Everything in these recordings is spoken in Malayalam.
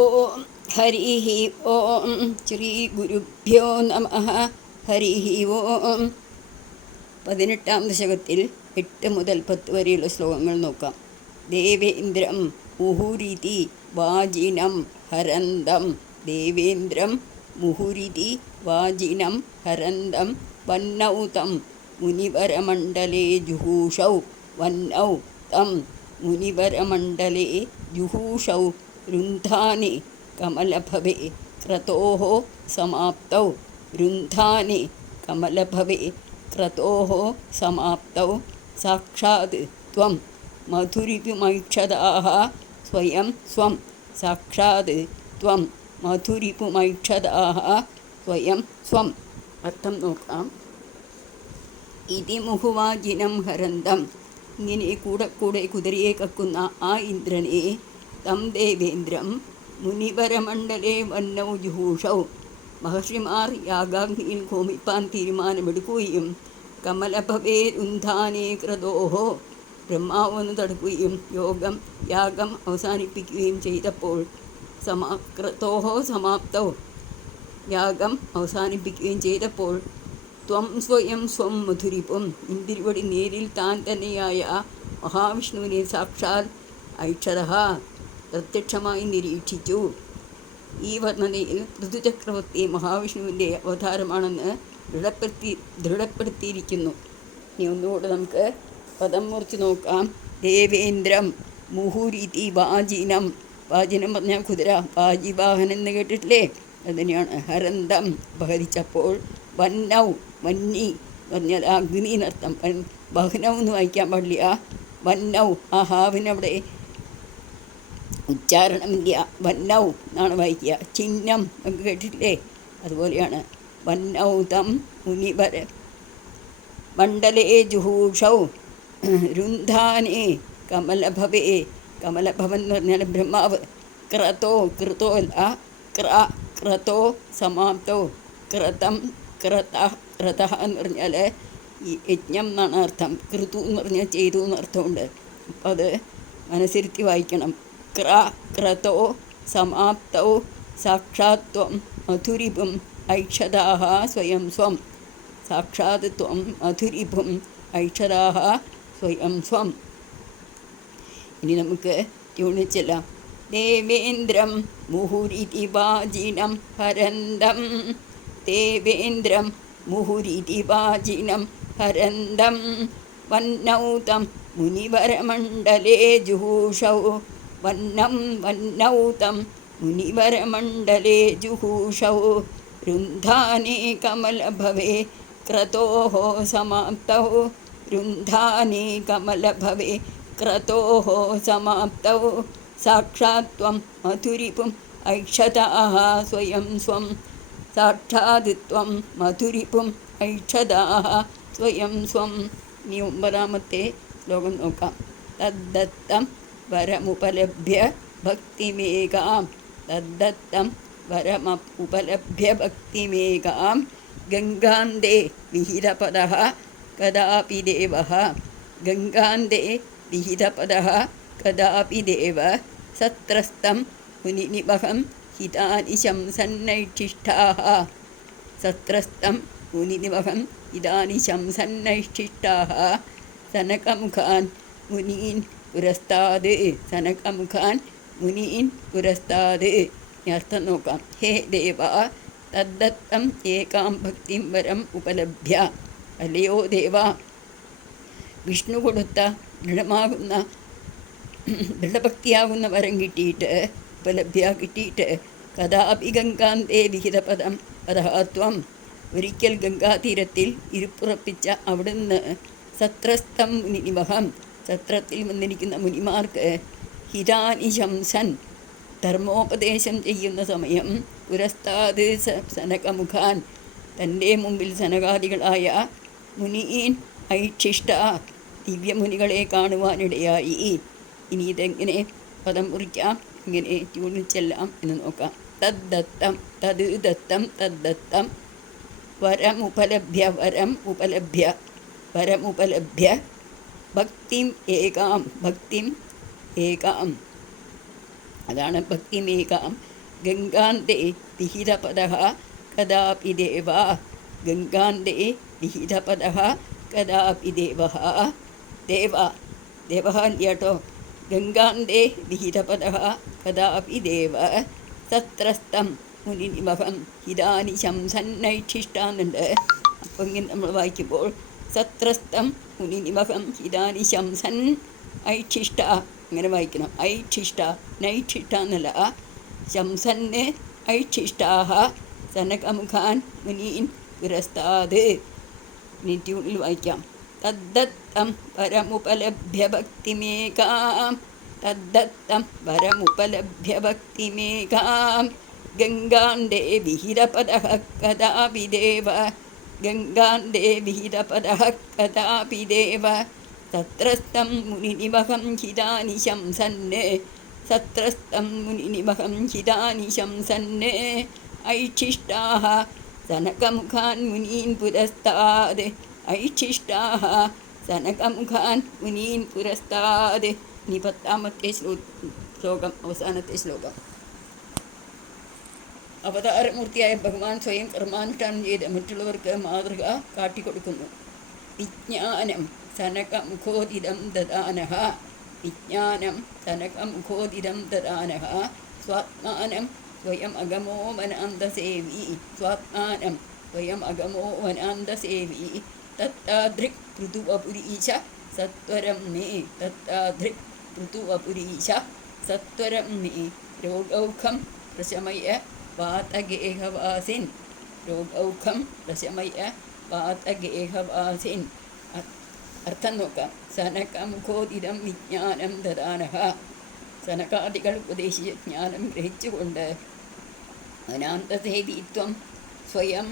ഓം ഹരിഃ ഓം ശ്രീ ഗുരുഭ്യോ നമഃ. ഹരിഃ ഓം. 18-ാം ദശകത്തിൽ 8 മുതൽ 10 വരെയുള്ള ശ്ലോകങ്ങൾ നോക്കാം. ദേവേന്ദ്രം മുഹുരിതി വാജിനം ഹരന്തം. ദേവേന്ദ്രം മുഹുരിതി വാജിനം ഹരന്തം വന്നൗ തം മുനിവരമണ്ഡലേ ജുഹൂഷൗ. വന്നൗ തം മുനിവരമണ്ഡലേ ജുഹൂഷൗ. രുന്ധാനി കമലഭവേ ക്രതോഃ സമാപ്തൗ. രുന്ധാനി കമലഭവേ ക്രതോഃ സമാപ്തൗ. സാക്ഷാത് ത്വം മധുരിപുമൈക്ഷതാഃ സ്വയം സ്വം. സാക്ഷാത് ത്വം മധുരിപുമൈക്ഷതാഃ സ്വയം സ്വം. അർത്ഥം നോക്കാം. ഇതി മുഹുവാജിനം ഹരന്തം. ഇങ്ങനെ കൂടെ കൂടെ കുതിരയെ കക്കുന്ന ആ ഇന്ദ്രനെ തം ദേവേന്ദ്രം മുനിവരമണ്ഡലേ വന്നൗ ജുഹൂഷൗ. മഹർഷിമാർ യാഗാഗ്നിയിൽ ഹോമിപ്പാൻ തീരുമാനമെടുക്കുകയും കമലഭവേ രുന്ധാനേ ക്രതോഃ ബ്രഹ്മാവ് വന്ന് തടുക്കുകയും യാഗം അവസാനിപ്പിക്കുകയും ചെയ്തപ്പോൾ ക്രതോഃ സമാപ്തൗ യാഗം അവസാനിപ്പിക്കുകയും ചെയ്തപ്പോൾ ത്വം സ്വയം സ്വം മധുരിപും ഇന്തിരുവടി നേരിൽ താൻ തന്നെയായ മഹാവിഷ്ണുവിനെ സാക്ഷാൽ ഐക്ഷതഃ പ്രത്യക്ഷമായി നിരീക്ഷിച്ചു. ഈ വർണ്ണനയിൽ ഋതുചക്രവർത്തി മഹാവിഷ്ണുവിൻ്റെ അവതാരമാണെന്ന് ദൃഢപ്പെടുത്തിയിരിക്കുന്നു. ഇനി ഒന്നുകൂടെ നമുക്ക് പദം മുറിച്ച് നോക്കാം. ദേവേന്ദ്രം മുഹുരിതി വാജിനം. വാജിനം പറഞ്ഞാൽ കുതിര, വാജിവാഹനം എന്ന് കേട്ടിട്ടില്ലേ? അതുതന്നെയാണ്. ഹരന്തം അപഹരിച്ചപ്പോൾ. വന്നൗ വന്നി പറഞ്ഞാൽ അഗ്നി എന്നർത്ഥം. വഹ്നൗ എന്ന് വായിക്കാൻ പാടില്ല. വന്നൗ ആ ഹാവിനവിടെ ഉച്ചാരണമില്ല. വന്നൗ എന്നാണ് വായിക്കുക. ചിഹ്നം നമുക്ക് കേട്ടിട്ടില്ലേ? അതുപോലെയാണ്. വന്നൗ തം മുനിവര മണ്ഡലേ ജുഹൂഷൗ. രുന്ധാനേ കമലഭവേ. കമലഭവൻ എന്ന് പറഞ്ഞാൽ ബ്രഹ്മാവ്. ക്രതോ കൃതോ അല്ല, ക്രതോ സമാപ്തോ. ക്രതം ക്രത എന്ന് പറഞ്ഞാൽ ഈ യജ്ഞം എന്നാണ് അർത്ഥം. കൃതു എന്ന് പറഞ്ഞാൽ ചെയ്തു എന്നർത്ഥമുണ്ട്. അപ്പം അത് മനസ്സിരുത്തി വായിക്കണം. ക്രതോ സമാപ്തൗ സാക്ഷാത് ത്വം മധുരിപും ഐക്ഷതാഃ സ്വയം സ്വം. സാക്ഷാത് ത്വം മധുരിപും ഐക്ഷതാഃ സ്വയം സ്വം. ഇനി നമുക്ക് ട്യൂണിച്ചെല്ലാം. ദേവേന്ദ്രം മുഹുരിതി വാജിനം ഹരന്തം. ദേവേന്ദ്രം മുഹുരിതി വാജിനം ഹരന്തം വന്നൗ തം മുനിവരമണ്ഡലേ ജുഹൂഷൗ. വന്നൗ തം മുനിവരമണ്ഡലേ ജുഹൂഷൗ. രുന്ധാനേ കമലഭവേ ക്രതോഃ സമാപ്തൗ. രുന്ധാനേ കമലഭവേ ക്രതോഃ സമാപ്തൗ. സാക്ഷാത് ത്വം മധുരിപും ഐക്ഷതാഃ സ്വയം സ്വം. സാക്ഷാത് ത്വം മധുരിപും ഐക്ഷതാഃ സ്വയം സ്വം. ഇനി 9-ാമത്തെ ശ്ലോകം നോക്കാം. തദ്ദത്തം വരമുപലഭ്യ ഭക്തിമേകാം. തദ്ദത്തം വരമുപലഭ്യ ഭക്തിമേകാം. ഗംഗാന്തേ വിഹിതപദഃ കദാപി ദേവഃ. ഗംഗാന്തേ വിഹിതപദഃ കദാപി ദേവ. സത്രസ്തം മുനിനിവഹം ഹിതാനി ശംസന്നൈഷ്ഠിഷ്ഠാഃ. സത്രസ്തം മുനിനിവഹം ഇതാനി ശംസന്നൈഷ്ഠിഷ്ഠാഃ. സനകമുഖാൻ മുനീൻ പുരസ്താത്. സനകമുഖാൻ മുനീൻ പുരസ്താത്. അർത്ഥം നോക്കാം. ഹേ ദേവ, തദ്ദത്തം ഏകാം ഭക്തിം വരം ഉപലഭ്യ. അല്ലയോ ദേവ, വിഷ്ണു കൊടുത്ത ദൃഢഭക്തിയാകുന്ന വരം കിട്ടിയിട്ട്, ഉപലഭ്യ കിട്ടിയിട്ട്, കഥാപി ഗംഗാന്തേ വിഹിതപദം പദാത്വം ഒരിക്കൽ ഗംഗാതീരത്തിൽ ഇരുപ്പുറപ്പിച്ച അവിടുന്ന് സത്രസ്തം മുനിനിവഹം സത്രത്തിൽ വന്നിരിക്കുന്ന മുനിമാർക്ക് ഹിതാനി ശംസൻ ധർമ്മോപദേശം ചെയ്യുന്ന സമയം പുരസ്താത് സനകമുഖാൻ തൻ്റെ മുമ്പിൽ സനകാദികളായ മുനീൻ ഐക്ഷിഷ്ട ദിവ്യമുനികളെ കാണുവാനിടയായി. ഇനി ഇതെങ്ങനെ പദം കുറിക്കാം, ഇങ്ങനെ ട്യൂണിച്ചെല്ലാം എന്ന് നോക്കാം. തദ്ദത്തം തത് ദത്തം തദ്ദത്തം വരമുപലഭ്യ വരമുപലഭ്യ ഭക്തിം ഏകാം അതാണ് ഭക്തിമേകാം ഗംഗാന്തേ വിഹിതപദഃ കദാപി ദേവ. ഗംഗാന്തേ വിഹിതപദഃ കദാപി ദേവഃ. ദേവ ദേവഃ കേട്ടോ. ഗംഗാന്തേ വിഹിതപദഃ കദാപി ദേവ തത്രസ്ഥം മുനിനിമഹം ഹിതാനി ശംസന്നൈക്ഷിഷ്ടാന്നുണ്ട്. അപ്പോൾ ഇങ്ങനെ നമ്മൾ വായിക്കുമ്പോൾ സത്രസ്ഥം മുനിനിമഹം ഹിതാനി ശംസൻ ഐക്ഷിഷ്ട അങ്ങനെ വായിക്കണം. ഐക്ഷിഷ്ട നൈക്ഷിഷ്ട എന്നല്ല. ശംസന് ഐക്ഷിഷ്ടാഹ സനകമുഖാൻ മുനീൻ പുരസ്താത്. ഇനി ട്യൂണിൽ വായിക്കാം. തദ്ദത്തം പരമുപലഭ്യ ഭക്തിമേകാം തദ്ദത്തം പരമുപലഭ്യ ഭക്തിമേകാം ഗംഗാന്തേ വിഹിതപദഃ കദാപി ദേവ. ഗംഗാന്തേ വിഹിതപദഃ കദാപി ദേവ തത്രസ്ഥം മുനിനിമഹം ഹിതാനി ശംസന്. സത്രസ്ഥം മുനിനിമഹം ഹിതാനി ശംസന് ഐക്ഷിഷ്ടാഹ സനകമുഖാൻ മുനീൻ പുരസ്താത്. ഐക്ഷിഷ്ടാഹ സനകമുഖാൻ മുനീൻ പുരസ്താത്. ഇനി 10ാമത്തെ ശ്ലോകം, അവസാനത്തെ ശ്ലോകം. അവതാരമൂർത്തിയായ ഭഗവാൻ സ്വയം കർമാനുഷ്ഠാനം ചെയ്ത് മറ്റുള്ളവർക്ക് മാതൃക കാട്ടിക്കൊടുക്കുന്നു. വിജ്ഞാനം സനകമുഖോദിതം ദദാനഃ. വിജ്ഞാനം സനകമുഖോദിതം ദദാനഃ സ്വാത്മാനം സ്വയം അഗമോ വനാന്തസേവി. സ്വാത്മാനം സ്വയം അഗമോ വനാന്തസേവി തത്താദൃക് പൃഥുവപുരീശ സത്വരം മേ. തത്താദൃക് പൃഥുവപുരീശ സത്വരം മേ. രോഗൗഖം പ്രശമയ വാതഗേഹവാസിൻ. രോഗൗഖം പ്രശമയ വാതഗേഹവാസിൻ. അർത്ഥം നോക്കാം. സനകമുഖോദിതം വിജ്ഞാനം ദദാനഃ. സനകാദികൾ ഉപദേശിച്ച ജ്ഞാനം ഗ്രഹിച്ചുകൊണ്ട് അനാന്തസേവിത്വം സ്വയം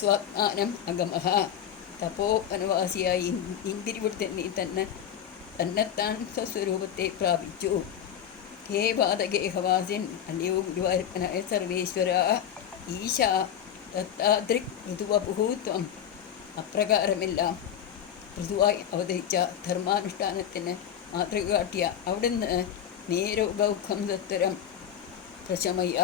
സ്വാത്മാനം അഗമഃ. തപോ വനവാസിയായി ഇന്ദ്രിവിടുത്തന്നെ തന്നെത്താൻ സ്വസ്വരൂപത്തെ പ്രാപിച്ചു. ഹേ വാതഗേഹവാസിൻ, അല്ലയോ ഗുരുവായൂരപ്പനായ സർവേശ്വര ഈശ, തത്താദൃക് ഋതുവപുഹൂത്വം, അപ്രകാരമെല്ലാം ഋതുവായി അവതരിച്ച ധർമാനുഷ്ഠാനത്തിന് മാതൃക കാട്ടിയ അവിടുന്ന് നേരോഗൗഖം സത്വരം പ്രശമയ,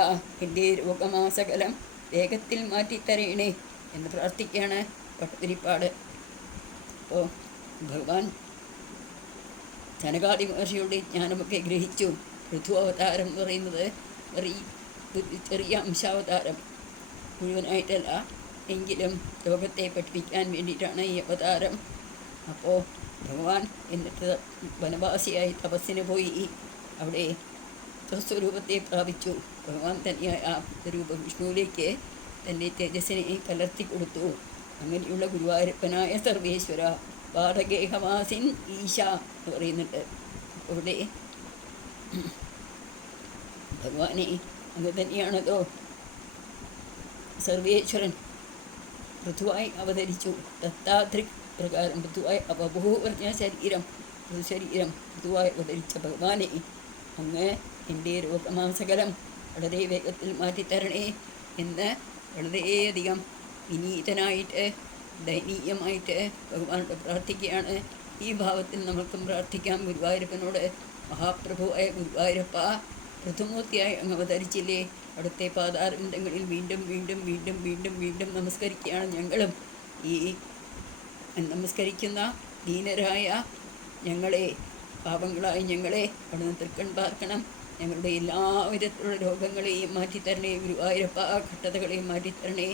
എൻ്റെ രോഗമാസകലം വേഗത്തിൽ മാറ്റിത്തരയണേ എന്ന് പ്രാർത്ഥിക്കുകയാണ് ഭട്ടതിരിപ്പാട്. അപ്പോൾ ഭഗവാൻ ജനകാദി മഹർഷിയുടെ ജ്ഞാനമൊക്കെ ഗ്രഹിച്ചു. ഋതു അവതാരം എന്ന് പറയുന്നത് ചെറിയ അംശാവതാരം, മുഴുവനായിട്ടല്ല, എങ്കിലും ലോകത്തെ പഠിപ്പിക്കാൻ വേണ്ടിയിട്ടാണ് ഈ അവതാരം. അപ്പോൾ ഭഗവാൻ എന്നിട്ട് വനവാസിയായി തപസ്സിന് പോയി അവിടെ സ്വസ്വരൂപത്തെ പ്രാപിച്ചു. ഭഗവാൻ തന്നെയായ ആ സ്വരൂപ വിഷ്ണുവിലേക്ക് തൻ്റെ തേജസ്സിനെ കലർത്തി കൊടുത്തു. അങ്ങനെയുള്ള ഗുരുവായൂരപ്പനായ സർവേശ്വര വാതഗേഹവാസിൻ ഈശ എന്ന് പറയുന്നുണ്ട്. അവിടെ ഭഗവാനെ അങ്ങ് തന്നെയാണതോ സർവേശ്വരൻ ഋതുവായി അവതരിച്ചു. ദത്താദൃക് പ്രകാരം ഋതുവായി ബഹു പറഞ്ഞ ശരീരം, ഋതുശരീരം ഋതുവായി അവതരിച്ച ഭഗവാനെ അങ്ങ് എൻ്റെ രോഗമാസകലം വളരെ വേഗത്തിൽ മാറ്റിത്തരണേ എന്ന് വളരെയധികം വിനീതനായിട്ട് ദയനീയമായിട്ട് ഭഗവാനോട് പ്രാർത്ഥിക്കുകയാണ്. ഈ ഭാവത്തിൽ നമുക്കും പ്രാർത്ഥിക്കാം. ഗുരുവായൂരപ്പനോട്, മഹാപ്രഭുവായ ഗുരുവായൂരപ്പ, ഋതുമൂർത്തിയായി അങ്ങ് അവതരിച്ചില്ലേ, അവിടുത്തെ പാതാരവിന്ദങ്ങളിൽ വീണ്ടും വീണ്ടും വീണ്ടും വീണ്ടും വീണ്ടും നമസ്കരിക്കുകയാണ് ഞങ്ങളും. ഈ നമസ്കരിക്കുന്ന ദീനരായ ഞങ്ങളെ, പാപങ്ങളായ ഞങ്ങളെ അവിടുന്ന് തൃക്കൺ പാർക്കണം. ഞങ്ങളുടെ എല്ലാവിധത്തിലുള്ള രോഗങ്ങളെയും മാറ്റിത്തരണേ ഗുരുവായൂരപ്പ, ഘട്ടതകളെയും മാറ്റിത്തരണേ,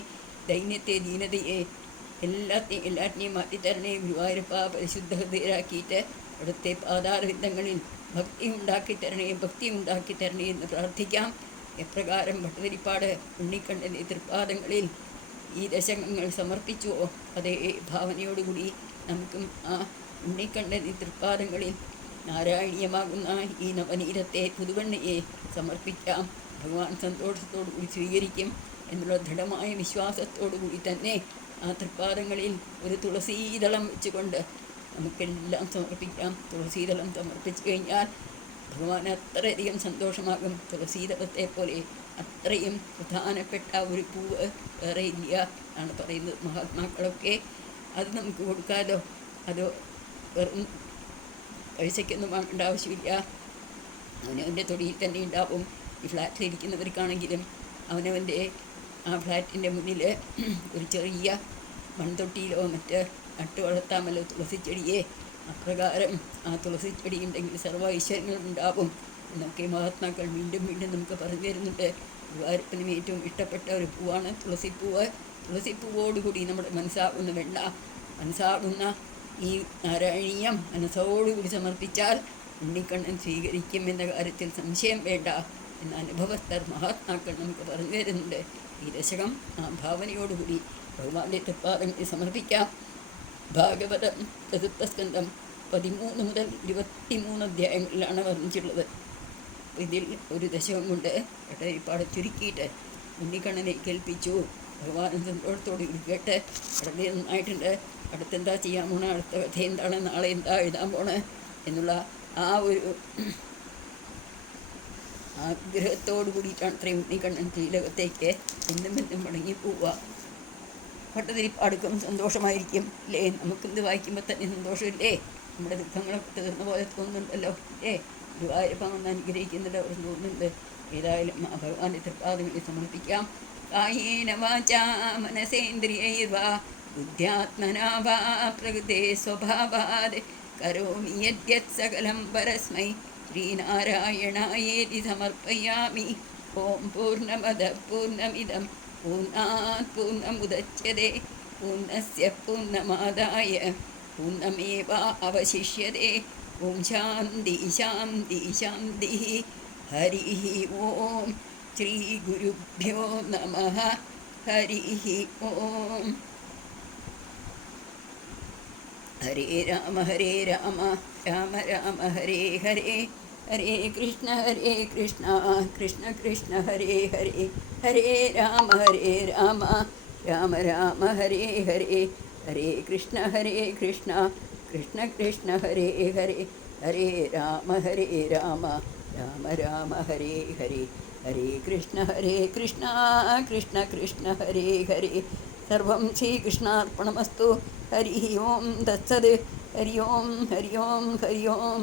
ദൈന്യത്തെ, ദീനതയെ, എല്ലാറ്റിനെയും മാറ്റിത്തരണേ ഗുരുവായൂരപ്പ. പരിശുദ്ധ ഹൃദയരാക്കിയിട്ട് അവിടുത്തെ പാതാരവിന്ദങ്ങളിൽ ഭക്തി ഉണ്ടാക്കി തരണേ എന്ന് പ്രാർത്ഥിക്കാം. എപ്രകാരം ഭട്ടതിരിപ്പാട് ഉണ്ണിക്കണ്ണൻ്റെ തൃപ്പാദങ്ങളിൽ ഈ ദശകങ്ങൾ സമർപ്പിച്ചുവോ, അതേ ഭാവനയോടുകൂടി നമുക്കും ആ ഉണ്ണിക്കണ്ണൻ്റെ തൃപ്പാദങ്ങളിൽ നാരായണീയമാകുന്ന ഈ നവനീതത്തെ, പുതുവെണ്ണയെ സമർപ്പിക്കാം. ഭഗവാൻ സന്തോഷത്തോടു കൂടി സ്വീകരിക്കും എന്നുള്ള ദൃഢമായ വിശ്വാസത്തോടു കൂടി തന്നെ ആ തൃപ്പാദങ്ങളിൽ ഒരു തുളസീദളം വെച്ചുകൊണ്ട് നമുക്കെല്ലാം സമർപ്പിക്കാം. തുളസീദളം സമർപ്പിച്ചു കഴിഞ്ഞാൽ ഭഗവാൻ അത്രയധികം സന്തോഷമാകും. തുളസീദളത്തെ പോലെ അത്രയും പ്രധാനപ്പെട്ട ഒരു പൂവ് വേറെ ഇല്ല ആണ് പറയുന്നത് മഹാത്മാക്കളൊക്കെ. അത് നമുക്ക് കൊടുക്കാമല്ലോ. അതോ വെറും പൈസയ്ക്കൊന്നും വാങ്ങേണ്ട ആവശ്യമില്ല. അവനവൻ്റെ തൊടിയിൽ തന്നെ ഉണ്ടാവും. ഈ ഫ്ലാറ്റിലിരിക്കുന്നവർക്കാണെങ്കിലും അവനവൻ്റെ ആ ഫ്ലാറ്റിൻ്റെ മുന്നിൽ ഒരു ചെറിയ മൺതൊട്ടിയിലോ മറ്റ് നട്ടു വളർത്താമല്ലോ തുളസിച്ചെടിയെ. അപ്രകാരം ആ തുളസിച്ചെടി ഉണ്ടെങ്കിൽ സർവ്വ ഐശ്വര്യങ്ങളുണ്ടാവും എന്നൊക്കെ മഹാത്മാക്കൾ വീണ്ടും വീണ്ടും നമുക്ക് പറഞ്ഞു തരുന്നുണ്ട്. ഗുരുവായൂരപ്പനും ഏറ്റവും ഇഷ്ടപ്പെട്ട ഒരു പൂവാണ് തുളസിപ്പൂവ്. തുളസിപ്പൂവോടുകൂടി നമ്മുടെ മനസ്സാകുന്ന ഈ നാരായണീയം മനസ്സോടുകൂടി സമർപ്പിച്ചാൽ ഉണ്ണിക്കണ്ണൻ സ്വീകരിക്കും എന്ന കാര്യത്തിൽ സംശയം വേണ്ട എന്ന അനുഭവസ്ഥർ മഹാത്മാക്കൾ നമുക്ക് പറഞ്ഞു തരുന്നുണ്ട്. ഈ ദശകം ആ ഭാവനയോടുകൂടി ഭഗവാന്റെ തൃപ്പാദങ്ങളിൽ സമർപ്പിക്കാം. ഭാഗവതം ചതുർത്ഥസ്കന്ധം 13 മുതൽ 23 അധ്യായങ്ങളിലാണ് വർണ്ണിച്ചിട്ടുള്ളത്. ഇതിൽ ഒരു ദശകം കൊണ്ട് എട്ടരിപ്പാട് ചുരുക്കിയിട്ട് ഉണ്ണിക്കണ്ണനെ കേൾപ്പിച്ചു. ഭഗവാൻ സന്തോഷത്തോടെ കേട്ട് വളരെ നന്നായിട്ടുണ്ട്. അടുത്തെന്താ ചെയ്യാൻ പോണ, അടുത്ത കഥ എന്താണ്, നാളെ എന്താ എഴുതാൻ പോണേ എന്നുള്ള ആ ഒരു ആഗ്രഹത്തോടു കൂടിയിട്ടാണ് അത്രയും ഉണ്ണിക്കണ്ണൻ ശ്രീലകത്തേക്ക് എന്നും മടങ്ങി പോവുക. പട്ടതിരിപ്പാടുക്കും സന്തോഷമായിരിക്കും അല്ലേ? നമുക്കിത് വായിക്കുമ്പോൾ തന്നെ സന്തോഷമില്ലേ? നമ്മുടെ ദുഃഖങ്ങളൊക്കെ തീർന്ന പോലെ തോന്നുന്നുണ്ടല്ലോ അല്ലേ? ഗുരുവായൂരപ്പൻ വന്ന് അനുഗ്രഹിക്കുന്നുണ്ട്, അവർ തോന്നുന്നുണ്ട്. ഏതായാലും ആ ഭഗവാന്റെ തൃപ്പാദങ്ങളിൽ സമർപ്പിക്കാം. കായേന വാചാ മനസേന്ദ്രിയൈർവാ ബുദ്ധ്യാത്മനാ വാ പ്രകൃതേ സ്വഭാവാത് കരോമി യദ്യത് സകലം പരസ്മൈ ശ്രീനാരായണായേതി സമർപ്പയാമി. ഓം പൂർണ്ണമദ പൂർണ്ണമിദം പൂർണ്ണാത് പൂർണ്ണമുദച്യതേ പൂർണ്ണസ്യ പൂർണ്ണമാദായ പൂർണ്ണമേവാവശിഷ്യതേ. ഓം ശാന്തി ശാന്തി ശാന്തി. ഹരി ഓം. ശ്രീ ഗുരുഭ്യോ നമഃ. ഹരി ഓം. ഹരേ രാമ രാമ രാമ ഹരേ ഹരേ, ഹരേ കൃഷ്ണ കൃഷ്ണ കൃഷ്ണ ഹരേ ഹരേ, ഹരേ രാമ രാമ രാമ ഹരേ ഹരേ, ഹരേ കൃഷ്ണ കൃഷ്ണ കൃഷ്ണ ഹരേ ഹരേ, ഹരേ രാമ രാമ രാമ ഹരേ ഹരേ, ഹരേ കൃഷ്ണ കൃഷ്ണ കൃഷ്ണ ഹരേ ഹരേ. സർവം ശ്രീകൃഷ്ണാർപ്പണമസ്തു. ഹരി ഓം തത്സത്. ഹരി ഓം ഹരി ഓം ഹരി ഓം.